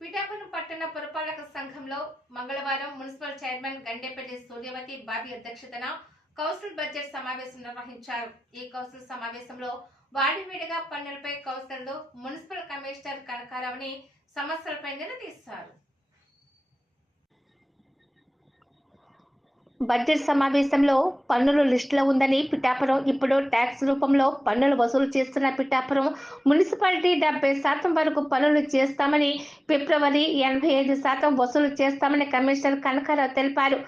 పిఠాపురం పట్టణ పురపాలక సంఘంలో మంగళవారం మున్సిపల్ చైర్మన్ గండేపల్లి సూర్యవతి బాబీ అధ్యక్షతన కౌన్సిల్ బడ్జెట్ సమావేశం నిర్వహించారు. ఈ కౌన్సిల్ సమావేశంలో వాడివేడిగా పన్నులపై కౌన్సిలర్లు మున్సిపల్ కమిషనర్ కనకారావుని సమస్యలపై నిలదీశారు. బడ్జెట్ సమావేశంలో పన్నుల లిస్టులో ఉందని పిఠాపురం ఇప్పుడు ట్యాక్స్ రూపంలో పన్నులు వసూలు చేస్తున్న పిఠాపురం మున్సిపాలిటీ 70% వరకు పన్నులు చేస్తామని, ఫిబ్రవరి 85% వసూలు చేస్తామని కమిషనర్ కనకారావు తెలిపారు.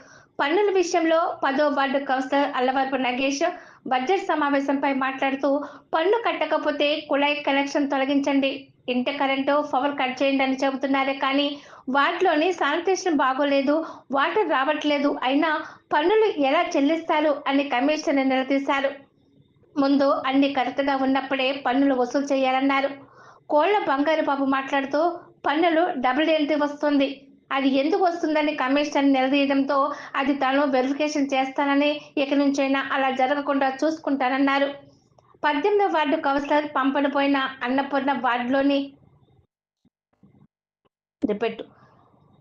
పన్నుల విషయంలో 10వ ward councillor Allavarapu Nagesh budget సమావేశంపై మాట్లాడుతూ, పన్ను కట్టకపోతే కుళాయి కనెక్షన్ తొలగించండి, ఇంటి కరెంటు పవర్ కట్ చేయండి అని చెబుతున్నారే కానీ వాటిలోని శానిటేషన్ బాగోలేదు, వాటర్ రావట్లేదు, అయినా పన్నులు ఎలా చెల్లిస్తారు అని కమిషనర్ నిలదీశారు. ముందు అన్ని కరెక్ట్గా ఉన్నప్పుడే పన్నులు వసూలు చేయాలన్నారు. కోళ్ల బంగారు బాబు మాట్లాడుతూ, పన్నులు డబుల్ ఎంట్రీ వస్తుంది, అది ఎందుకు వస్తుందని కమిషనర్ నిలదీయడంతో అది తాను వెరిఫికేషన్ చేస్తానని, ఇక నుంచైనా అలా జరగకుండా చూసుకుంటానన్నారు. 18వ వార్డు కౌన్సిలర్ పంపనపోయిన అన్నపూర్ణ వార్డులోని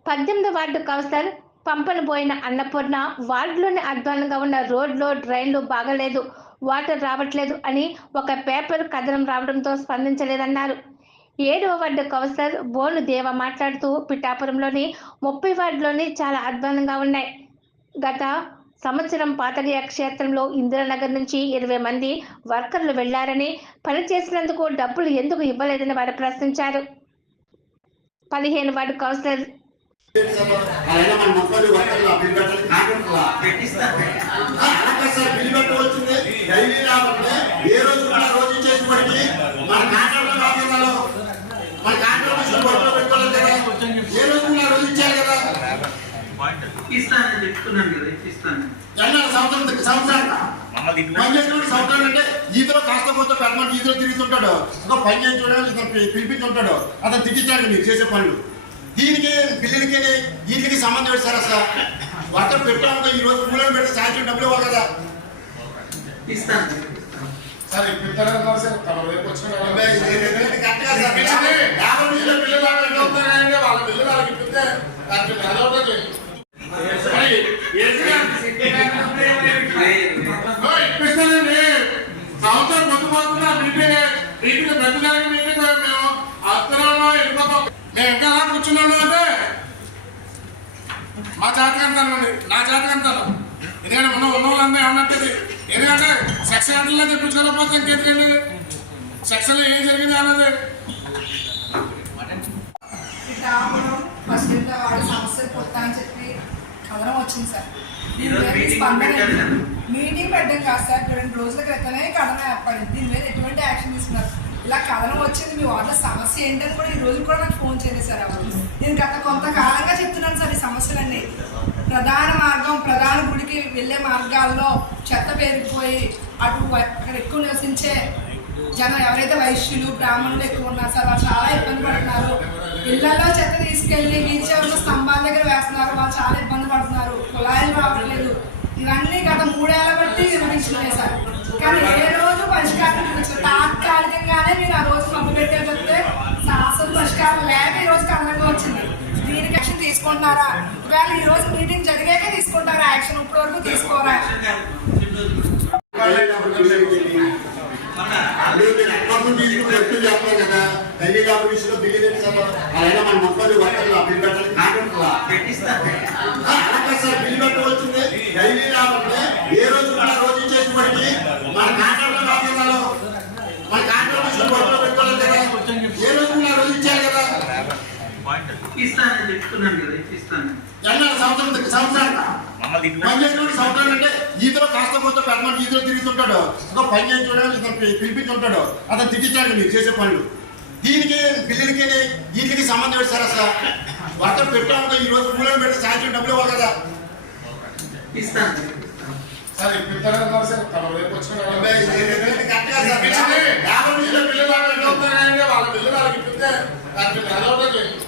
18వ వార్డు కౌన్సిలర్ పంపనపోయిన అన్నపూర్ణ వార్డులోని అధ్వానంగా ఉన్న రోడ్లు, డ్రైన్లు బాగలేదు, వాటర్ రావట్లేదు అని ఒక పేపర్ కథనం రావడంతో స్పందించలేదన్నారు. 7వ వార్డు కౌన్సిలర్ బోను దేవ మాట్లాడుతూ, పిఠాపురంలోని 30 వార్డులోని చాలా అధ్వానంగా ఉన్నాయి. గత సంవత్సరం పాతగయ క్షేత్రంలో ఇందిరానగర్ నుంచి 20 మంది వర్కర్లు వెళ్లారని, పని చేసినందుకు డబ్బులు ఎందుకు ఇవ్వలేదని వారు ప్రశ్నించారు. 15 వార్డు కౌన్సిలర్ ఇస్తానని చెప్తున్నాను కదా, ఇస్తాను. సంవత్సరం అంటే ఈతలో కాస్త పోతే పెద్దమంది ఈతలో తిరుగుతుంటాడు, ఒక పని చేయించుకోవడానికి పిలిపించుంటాడు, అతను తిట్టించాడు మీరు చేసే పనులు. దీనికి పిల్లలకి దీనికి సంబంధం ఏంటి సార్? అసలు వర్కర్ పెట్టాము, ఈ రోజు కూలని పెడితే సాయంత్రం డబ్బులు ఇవ్వాలి కదా. ఇస్తాను సార్ సంవత్సరం పొద్దుపోతున్నా మీటింగ్ పెద్దదానికి మీటింగ్ మేము అత్తరంలో వెళ్ళిపోతాం. మేము ఇంకా అలా కూర్చున్నాను అంటే మా జాతకంతాను అండి, నా జాతకంతాను. ఎందుకంటే ఉన్న వాళ్ళందరూ ఏమన్నట్టు, ఎందుకంటే సెక్షన్లో తెప్పించుకోలేకపోతే ఇంకెందుకండి, సెక్షన్లో ఏం జరిగింది అన్నది. ఫస్ట్ వాడి సమస్యలు కొత్త అని చెప్పి కథనం వచ్చింది సార్. మీటింగ్ పెట్టడం కాదు సార్, 2 రోజుల క్రితమే కథనం ఏర్పడింది. దీని మీద ఎటువంటి యాక్షన్ తీసుకున్నారు? ఇలా కథనం వచ్చింది, మీ వాళ్ళ సమస్య ఏంటని కూడా ఈ రోజు కూడా నాకు ఫోన్ చేయలేదు సార్. నేను గత కొంతకాలంగా చెప్తున్నాను సార్, ఈ సమస్యలన్నీ ప్రధాన గుడికి వెళ్ళే మార్గాల్లో చెత్త పేరుకుపోయి అక్కడ ఎక్కువ నివసించే జనం ఎవరైతే వైశ్యులు, బ్రాహ్మణులు ఎక్కువ ఉన్నారు సార్, వాళ్ళు చాలా ఇబ్బంది పడుతున్నారు. ఇళ్లలో చెత్త తీసుకెళ్లి వీధి చివరిలో స్తంభాల దగ్గర వేస్తున్నారు, వాళ్ళు చాలా ఇబ్బంది పడుతున్నారు, కుళాయిలు రావట్లేదు. ఇవన్నీ గత 3 ఏళ్ల బట్టి వివరించినాయి సార్. కానీ ఏ రోజు పరిష్కారం చూపించారు. తాత్కాలికంగానే మీరు ఆ రోజు మబ్బు పెట్టేపోతే శాశ్వత పరిష్కారం లేక ఈ రోజు కథనంగా వచ్చింది. దీనికి యాక్షన్ తీసుకుంటున్నారా? ఒకవేళ ఈ రోజు మీటింగ్ జరిగాకే తీసుకుంటారా యాక్షన్? ఇప్పటి వరకు తీసుకోరా? ఏ రోజు రోజు చేసేవాడికి మన కాంట్రాక్టర్ బాధ్యతలు, మన కాంట్రాక్టర్ పెట్టుకోలేదు కదా, ఏ రోజు రోజు ఇచ్చారు కదా. ఇస్తానని చెప్తున్నాను కదా, ఇస్తాను. సంవత్సరం అంటే ఈతలో కాస్త పోతే పెద్దమంది ఈతలో తిరుగుతుంటాడు, ఒక పని చేయించుకోవడానికి పిలిపించుంటాడు, అతను తిట్టించాడు మీరు చేసే పనులు. దీనికి పిల్లలకి దీనికి సంబంధం ఏంటి సార్? అసలు వర్కర్ పెట్టాము, ఈ రోజు కూలని పెడితే సాయంత్రం డబ్బులు ఇవ్వాలి కదా. ఇస్తాను సార్ వాళ్ళ పిల్లలు